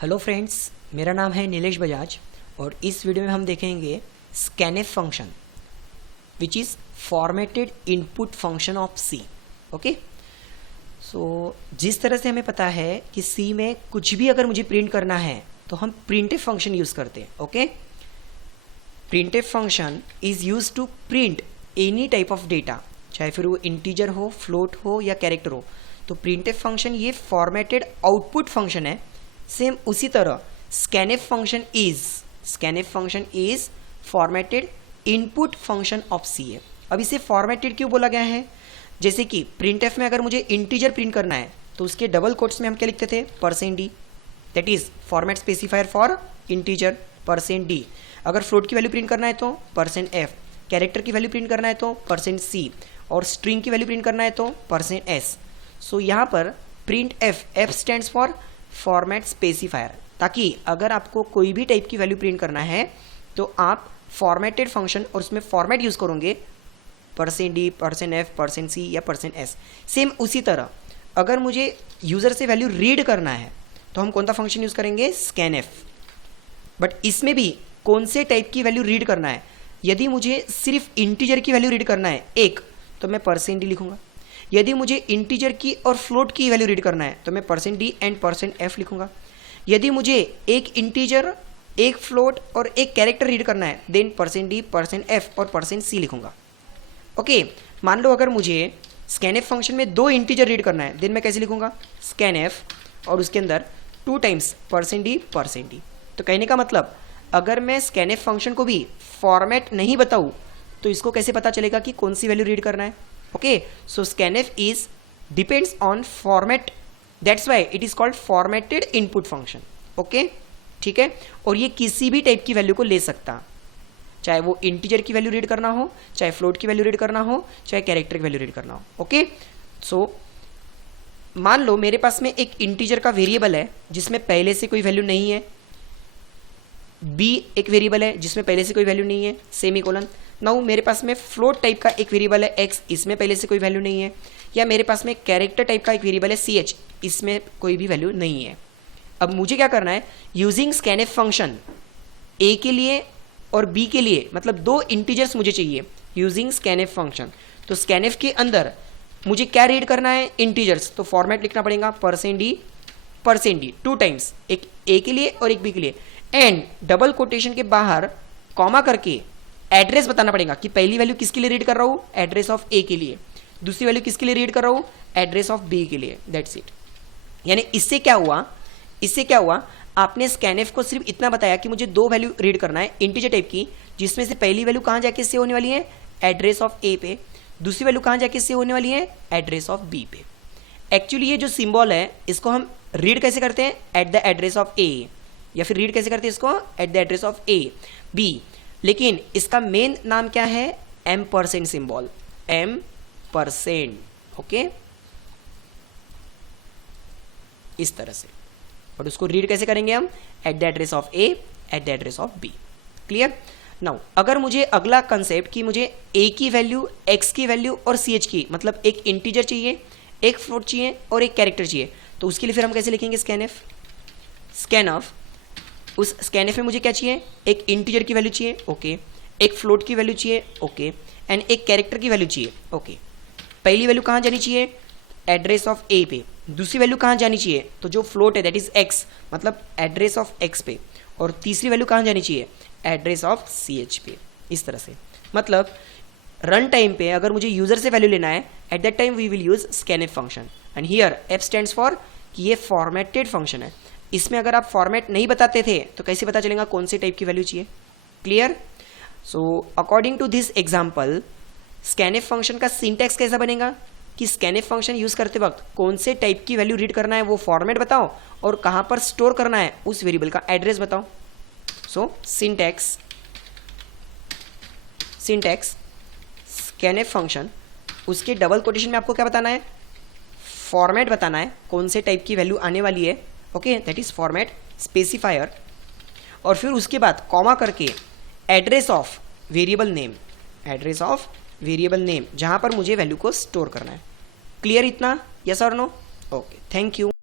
Hello friends, मेरा नाम है नीलेश बजाज और इस वीडियो में हम देखेंगे scanf function which is formatted input function of C. Okay, so जिस तरह से हमें पता है कि सी में कुछ भी अगर मुझे प्रिंट करना है तो हम प्रिंटफ फंक्शन यूज़ करते हैं। Okay, printf function is use to print any type of data, चाहे फिर वो इंटीजर हो, फ्लोट हो या कैरेक्टर हो। तो प्रिंटफ फंक्शन ये फॉर्मेटेड आउटपुट फंक्शन है। सेम उसी तरह scanf function is formatted input function of C है। अब इसे फॉर्मेटेड क्यों बोला गया है? जैसे कि प्रिंटफ में अगर मुझे इंटीजर प्रिंट करना है तो उसके डबल कोट्स में हम क्या लिखते थे? %d, that is format specifier for integer %d। अगर फ्लोट की वैल्यू प्रिंट करना है तो %f, कैरेक्टर की वैल्यू प्रिंट करना है तो %c और स्ट्रिंग की वैल्यू प्रिंट करना है तो %s। सो यहाँ पर print f stands for format specifier, ताकि अगर आपको कोई भी टाइप की वैल्यू प्रिंट करना है तो आप फॉर्मेटेड फंक्शन और उसमें फॉर्मेट यूज करोगे %d, %f, %c या %s। सेम उसी तरह अगर मुझे यूजर से वैल्यू रीड करना है तो हम कौन सा फंक्शन यूज करेंगे? स्कैनफ। बट इसमें भी कौन से टाइप की वैल्यू रीड करना है? यदि मुझे सिर्फ इंटीजर की वैल्यू रीड करना है एक, तो मैं %d लिखूंगा। यदि मुझे इंटीजर की और फ्लोट की वैल्यू रीड करना है तो मैं %d एंड %f लिखूंगा। यदि मुझे एक इंटीजर, एक फ्लोट और एक कैरेक्टर रीड करना है देन %d, %f और %c लिखूंगा। ओके, मान लो अगर मुझे स्कैनफ फंक्शन में 2 इंटीजर रीड करना है देन मैं कैसे लिखूंगा? स्कैनफ और उसके अंदर 2 टाइम्स %d, %d। तो कहने का मतलब अगर मैं स्कैनफ फंक्शन को भी फॉर्मेट नहीं बताऊँ तो इसको कैसे पता चलेगा कि कौन सी वैल्यू रीड करना है? Okay, so scanf is depends on format, that's why it is called formatted input function. Okay, ठीक है। और ये किसी भी टाइप की वैल्यू को ले सकता, चाहे वो इंटीजर की वैल्यू रीड करना हो, चाहे फ्लोट की वैल्यू रीड करना हो, चाहे कैरेक्टर की वैल्यू रीड करना हो। ओके, सो मान लो मेरे पास में एक इंटीजर का वेरिएबल है जिसमें पहले से कोई वैल्यू नहीं है, b एक वेरिएबल है जिसमें पहले से कोई वैल्यू नहीं है, सेमीकोलन। नाउ मेरे पास में फ्लोट टाइप का एक वेरिएबल है x, इसमें पहले से कोई वैल्यू नहीं है, या मेरे पास में कैरेक्टर टाइप का एक वेरिएबल है ch, इसमें कोई भी वैल्यू नहीं है। अब मुझे क्या करना है? यूजिंग स्कैनफ फंक्शन a के लिए और b के लिए, मतलब 2 इंटीजर्स मुझे चाहिए यूजिंग स्कैनफ फंक्शन। तो स्कैनफ के अंदर मुझे क्या रीड करना है? इंटीजर्स। तो फॉर्मेट लिखना पड़ेगा %d 2 टाइम्स, एक a के लिए और एक b के लिए, एंड डबल कोटेशन के बाहर कॉमा करके एड्रेस बताना पड़ेगा कि पहली वैल्यू किसके लिए रीड कर रहा हूं? एड्रेस ऑफ ए के लिए। दूसरी वैल्यू किसके लिए रीड कर रहा हूं? एड्रेस ऑफ बी के लिए। That's it. यानी इससे क्या हुआ? आपने स्कैनफ को सिर्फ इतना बताया कि मुझे 2 वैल्यू रीड करना है इंटीजर टाइप की, जिसमें से पहली वैल्यू कहां जाके सेव होने वाली है? एड्रेस ऑफ ए पे। दूसरी वैल्यू कहां जाके सेव होने वाली है? एड्रेस ऑफ बी पे। एक्चुअली ये जो सिंबल है इसको हम रीड कैसे करते हैं? At the address of A, या फिर रीड कैसे करते हैं इसको? At the address of A B. लेकिन इसका मेन नाम क्या है? %, सिंबल %। ओके, इस तरह से। और उसको रीड कैसे करेंगे हम? At the address of A, at the address of B. Clear? Now अगर मुझे अगला कंसेप्ट कि मुझे a की वैल्यू, x की वैल्यू और ch की, मतलब एक इंटीजर चाहिए, एक फ्लोट चाहिए और एक कैरेक्टर चाहिए, तो उसके लिए फिर हम कैसे लिखेंगे? स्कैनफ। उस स्कैनफ में मुझे क्या चाहिए? एक इंटीजर की वैल्यू चाहिए, ओके, एक फ्लोट की वैल्यू चाहिए, ओके, एंड एक कैरेक्टर की वैल्यू चाहिए, ओके। पहली वैल्यू कहाँ जानी चाहिए? एड्रेस ऑफ ए पे। दूसरी वैल्यू कहाँ जानी चाहिए? तो जो फ्लोट है दैट इज x, मतलब एड्रेस ऑफ x पे। और तीसरी वैल्यू कहाँ जानी चाहिए? एड्रेस ऑफ ch पे। इस तरह से, मतलब रन टाइम पे अगर मुझे यूजर से वैल्यू लेना है, at that time we will use scanf function. And here f stands for कि ये फॉर्मेटेड फंक्शन है। इसमें अगर आप फॉर्मेट नहीं बताते थे तो कैसे पता चलेगा कौन से टाइप की वैल्यू चाहिए? Clear? So according to this example, scanf function का सिंटैक्स कैसा बनेगा कि स्कैनफ फंक्शन यूज करते वक्त कौन से टाइप की वैल्यू रीड करना है वो फॉर्मेट बताओ, और कहां पर स्टोर करना है उस वेरिएबल का एड्रेस बताओ। सो सिंटैक्स स्कैनफ फंक्शन, उसके डबल कोटेशन में आपको क्या बताना है? फॉर्मेट बताना है, कौन से टाइप की वैल्यू आने वाली है, okay, that is format specifier. और फिर उसके बाद कॉमा करके एड्रेस ऑफ वेरिएबल नेम, जहां पर मुझे वैल्यू को स्टोर करना है। क्लियर इतना? यस और नो? Okay, thank you.